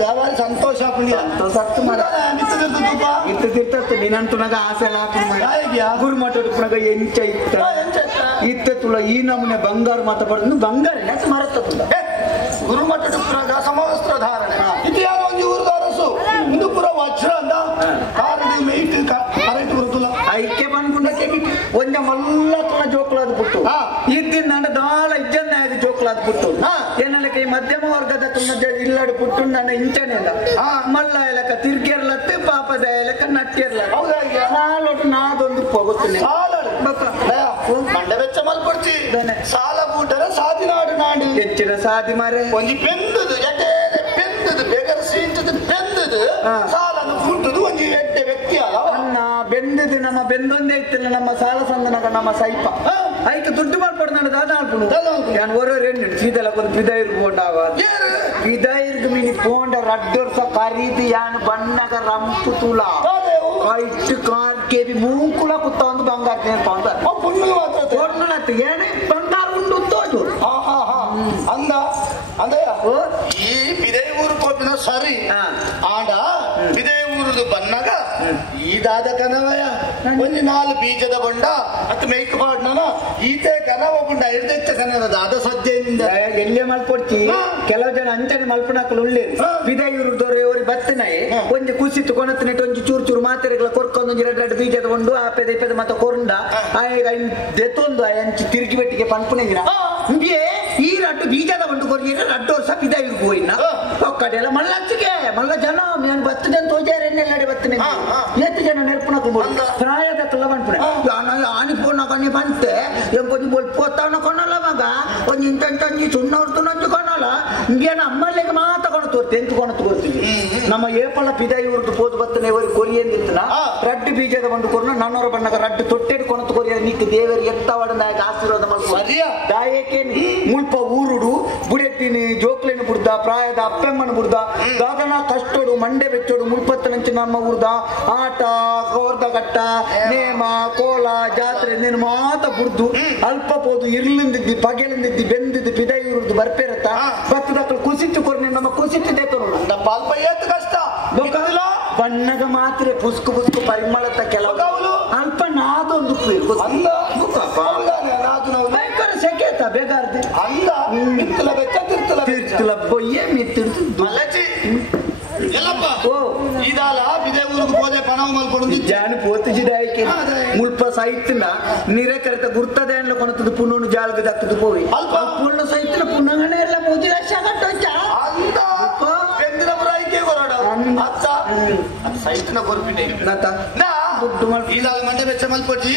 గావాలి సంతోష ಸಂತೋಷ ಮಾಡ ಇತ್ತು ತಿರ್ತತ್ತು ನೀನಂತುನಾಗ ಆಸೆ ಗುರುಮಠ ಎಂಚ ಇತ್ತ ತುಳ ಈ ನಮೂನೆ ಬಂಗಾರ ಮಾತಾಡ್ದು ಬಂಗಾರ ಮರತ್ತ ಗುರುಮಠ ಸಮವಸ್ತ್ರ ಧಾರಣೆ ಇತಿಹಾಸ ಒಂದು ಊರದ ಅರಸು ಇಂದು ಪುರ ವಜ್ರ ಅಂದ ಕಾರಡಿ ಮೈಟ್ ಕರೆಕ್ಟ್ ಬರುತ್ತಲ್ಲ ಐಕ್ಯ ಬಂದ್ಕೊಂಡಕ್ಕೆ ಒಂದ ಮಲ್ಲ ತುಳ ಜೋಕ್ಲಾದ್ ಬಿಟ್ಟು ಇದ್ದಿನ ನನ್ನ ದಾಳ ಇಜ್ಜನ್ನ ಆದ ಜೋಕ್ಲಾದ್ ಬಿಟ್ಟು ಏನಕ್ಕೆ ಮಧ್ಯಮ ವರ್ಗದ ತುನ್ನ ಇಲ್ಲಡು ಬಿಟ್ಟು ನನ್ನ ಇಂಚನೆ ಇಲ್ಲ ಮಲ್ಲ ಇಲಕ ತಿರ್ಗಿರ್ಲತ್ತೆ ಪಾಪದ ಇಲಕ ನಟ್ಟಿರ್ಲ ಸಾಲೊಟ್ಟು ನಾದೊಂದು ಹೋಗುತ್ತೇನೆ ಮಂಡ ವೆಚ್ಚ ಮಲ್ಪಡ್ತಿ ಸಾಲ ಬೂಟರ ಸಾದಿನಾಡು ನಾಡು ಹೆಚ್ಚಿನ ಸಾದಿ ಮಾರೆ ಒಂಜಿ ಬೆಂದದು ಎಡ್ಡೆ ಬೆಂದದು ಬೆಗರ್ ಸೀಂಟದು ಬೆಂದದು ಸಾಲನು ಬೂಟದು ಒಂಜಿ ಎಡ್ಡೆ ವ್ಯಕ್ತಿ ಅಲ್ಲ ಅನ್ನ ಬೆಂದದು ನಮ್ಮ ಬೆಂದೊಂದೇ ಇತ್ತಿಲ್ಲ ನಮ್ಮ ಸಾಲ ಸಂದನಗ ನಮ್ಮ ಸೈಪ ಐಕೆ ದುಡ್ಡು ಮಾಡ್ಕೊಡು ನಾನು ದಾದ ಆಡ್ಕೊಂಡು ನಾನು ಓರೋರು ಸೀದೆಲ್ಲ ಒಂದು ಪಿದೈರ್ ಬೋಂಡಾವ ಪಿದೈರ್ಗ್ ಮಿನಿ ಬೋಂಡ ರಡ್ಡೋರ್ಸ ಖರೀದಿ ಯಾನು ಬಣ್ಣಗ ರಂಪು ತುಳ ಐಟ್ ಕಾರ್ ಕೇಬಿ ಮೂಕುಳ ಕುತ್ತ ಒಂದು ಬಂಗಾರ ನೇರ್ಕೊಂಡ పొన్నులత్తి ఏనే బంగారు ఉండు తోజు అంద అందయ్య ఈ పిదే ఊరు పోతున్న సరి ఆడ పిదే ಊರುದು ಬನ್ನಗ ಈ ದಾದ ಕನವಯ ಒಂದು ನಾಲ್ ಬೀಜದ ಬೊಂಡ ಅತ್ ಮೇಯ್ಕ್ ಪಾಡ್ನನ ಈತೆ ಕನವ ಬೊಂಡ ಇರ್ದೆಚ್ಚ ಕನವ ದಾದ ಸಜ್ಜೆಯಿಂದ ಎಲ್ಲೇ ಮಲ್ಪೊಡ್ತಿ ಕೆಲವು ಜನ ಅಂಚನೆ ಮಲ್ಪನಾಕಲು ಉಳ್ಳಿ ಪಿದೇ ಊರುದವ್ರು ಅವ್ರಿಗೆ ಬತ್ತನಾಯಿ ಒಂದು ಕುಸಿತ್ತು ಕೊನತ್ತಿನಿಟ್ಟು ಒಂದು ಚೂರು ಚೂರು ಮಾತ್ರೆಗಳ ಕೊರ್ಕೊಂಡು ಒಂದು ಎರಡು ಬೀಜದ ಬೊಂಡು ಆಪೆದ ಇಪ್ಪದ ಮತ್ತೆ ಕೊರಂಡ ಆಗ ದೆತ್ತೊಂದು ಅಂಚಿ ತಿರುಗಿ ಬೆಟ್ಟಿಗೆ ಪಂಪುನೆಂಗಿನ ಈ ರಡ್ಡು ಬೀಜದ ಬಂಡು ಕೊರಿಯ ರಡ್ಡು ವರ್ಷ ಪಿದೇ ಊರಿಗೆ ಹೋಯಿನ ಒಕ್ಕಡೆಲ್ಲ ಮಲ್ಲಚ್ಚಿಗೆ ಮಲ್ಲ ಜನ ನಾನು ಬತ್ತು ಜನ ತೋಜಾರೆ ಎಣ್ಣೆಲ್ಲಾಡಿ ಬತ್ತನೆ ಎಷ್ಟು ಜನ ನೆರ್ಪುನಕು ಪ್ರಾಯದ ಕಲ್ಲ ಬಂಟ್ಪುಣೆ ಆನಿ ಪೋನ ಕಣ್ಣಿ ಬಂತೆ ಎಂಕೊಂದು ಬೋಲ್ಪೋತಾವನ ಕೊನಲ್ಲ ಮಗ ಒಂದು ಇಂಟಂಟಂಜಿ ಸುಣ್ಣ ಹೊರ್ತು ನಂಜು ಕೊನಲ್ಲ ಹಿಂಗೇನ ಅಮ್ಮಲ್ಲಿಗೆ ಮಾತ್ರ ಕೊಣತು ಎಂಟು ಕೊಣತು ಕೊಡ್ತೀವಿ ನಮ್ಮ ಏಪಳ ಪಿದಾಯಿ ಊರ್ದು ಪೋದು ಬತ್ತನೆ ಅವರಿಗೆ ಕೊರಿಯಂದಿತ್ತನ ರಡ್ಡು ಬೀಜದ ಬಂಡು ಕೊರ್ನ ನನ್ನವರ ಬಣ್ಣಗ ರಡ್ಡು ತೊಟ್ಟೆಡು ಕೊಣತು ಕೊರಿಯ ನಿಕ್ ದೇವರಿಗೆ ಎತ್ತವಾಡ ನಾಯಕ ಆಶೀರ್ವಾದ ಮಾಡ್ಕೊಂಡು ದಾಯಕ್ಕೆ ಮುಲ್ಪ ಊರುಡು ಬುಡೆತ್ತಿನಿ ಜೋಕ್ಲೇನು ಬುಡ್ದ ಪ್ರಾಯದ ಅಪ್ಪೆಮ್ಮನ ಬುಡ್ದ ದಾದನ ಕಷ್ಟೋಡು ಮಂಡೆ ಬೆಚ್ಚೋಡು ಮುಲ್ಪತ್ತನಂಚು ನಮ್ಮ ಊರ್ದ ಆಟ ಕೋರ್ದಗಟ್ಟ ನೇಮ ಕೋಲ ಜಾತ್ರೆ ನೀನು ಮಾತ ಬುಡ್ದು ಅಲ್ಪ ಪೋದು ಇರ್ಲಿಂದಿದ್ದಿ ಪಗೆಲಿಂದಿದ್ದಿ ಬೆಂದಿದ್ದು ಪಿದಾಯಿ ಊರ್ದು ಬರ್ಪೇರತ್ತ ಭತ್ತದಕ್ಕಳು ಕುಸಿಟ್ಟು ಕೊರ್ನೆ ನಮ್ಮ ಕುಸಿಟ್ಟು ದೇತ ನೋಡು ನಮ್ಮ ಅಲ್ಪ ಏತ್ ಕಷ್ಟ ಬಣ್ಣಗ ಮಾತ್ರ ಪುಸ್ಕು ಪುಸ್ಕು ಪರಿಮಳತ್ತ ಕೆಲವು ಅಲ್ಪ ನಾದೊಂದು ಭಯಂಕರ ಸೆಕೆತ ಬೇಗಾರ್ದು ಅಂದ ಮಿತ್ತಲ ಬೆಚ್ಚ ತಿರ್ತಲ ಬೊಯ್ಯೆ ಮಿತ್ತಿಡ್ದು ಮಲಚಿ ಎಲ್ಲಪ್ಪ ಇದಾಲ ಬಿದೆ ಊರಿಗೆ ಹೋದೆ ಪಣವ ಮಲ್ಕೊಂಡು ಜಾನು ಪೋತಿಸಿದಾಯಕ್ಕೆ ಮುಲ್ಪ ಸೈತಿನ ನಿರಕರಿತ ಗುರ್ತದೆ ಅನ್ಲ ಕೊಣತದ ಪುಣ್ಣನು ಜಾಲ್ಗೆ ದತ್ತದು ಹೋಗಿ ಅಲ್ಪ ಪುಣ್ಣ ಸೈತಿನ ಪುಣ್ಣಗನೇ ಎಲ್ಲ ಮುದಿ ಲಕ್ಷ ಕಟ್ಟೋಚ ಅಂದ ಬೆಂದಿನ ಬರಾಯಿಕೆ ಕೊರಡ ಅತ್ತ ಸೈತಿನ ಕೊರ್ಪಿನೆ ನಾ ದುಡ್ಡು ಮಾಡಿ ಇದಾಲ ಮಂಡೆ ಬೆಚ್ಚ ಮಲ್ಪಟ್ಟಿ